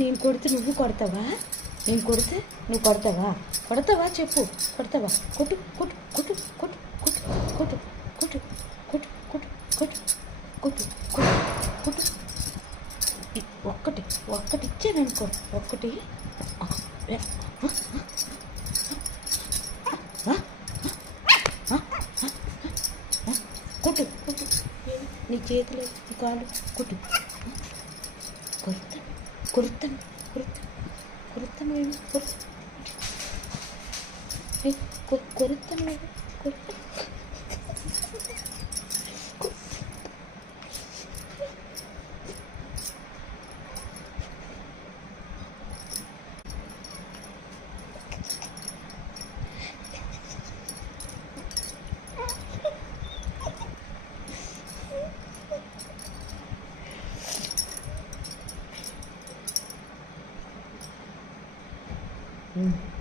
నేను కొడితే నువ్వు కొడతావా? నేను కొడితే నువ్వు కొడతావా? కొడతావా చెప్పు, కొడతావా? కొట్టు కొట్టు కొట్టు కొట్టు కొట్టు కొట్టు కొట్టు కొట్టు కొట్టు కొట్టు కొట్టు కొట్టు. ఒక్కటి ఒక్కటి ఇచ్చాననుకో, ఒక్కటి కొట్టు కొట్టు. నీ చేతిలో నీ కాళ్ళు కొట్టు. కొరుతాను కొరుతాను కొరుతాను కొరుతాను కొరుతాను కొరుతాను. Mm.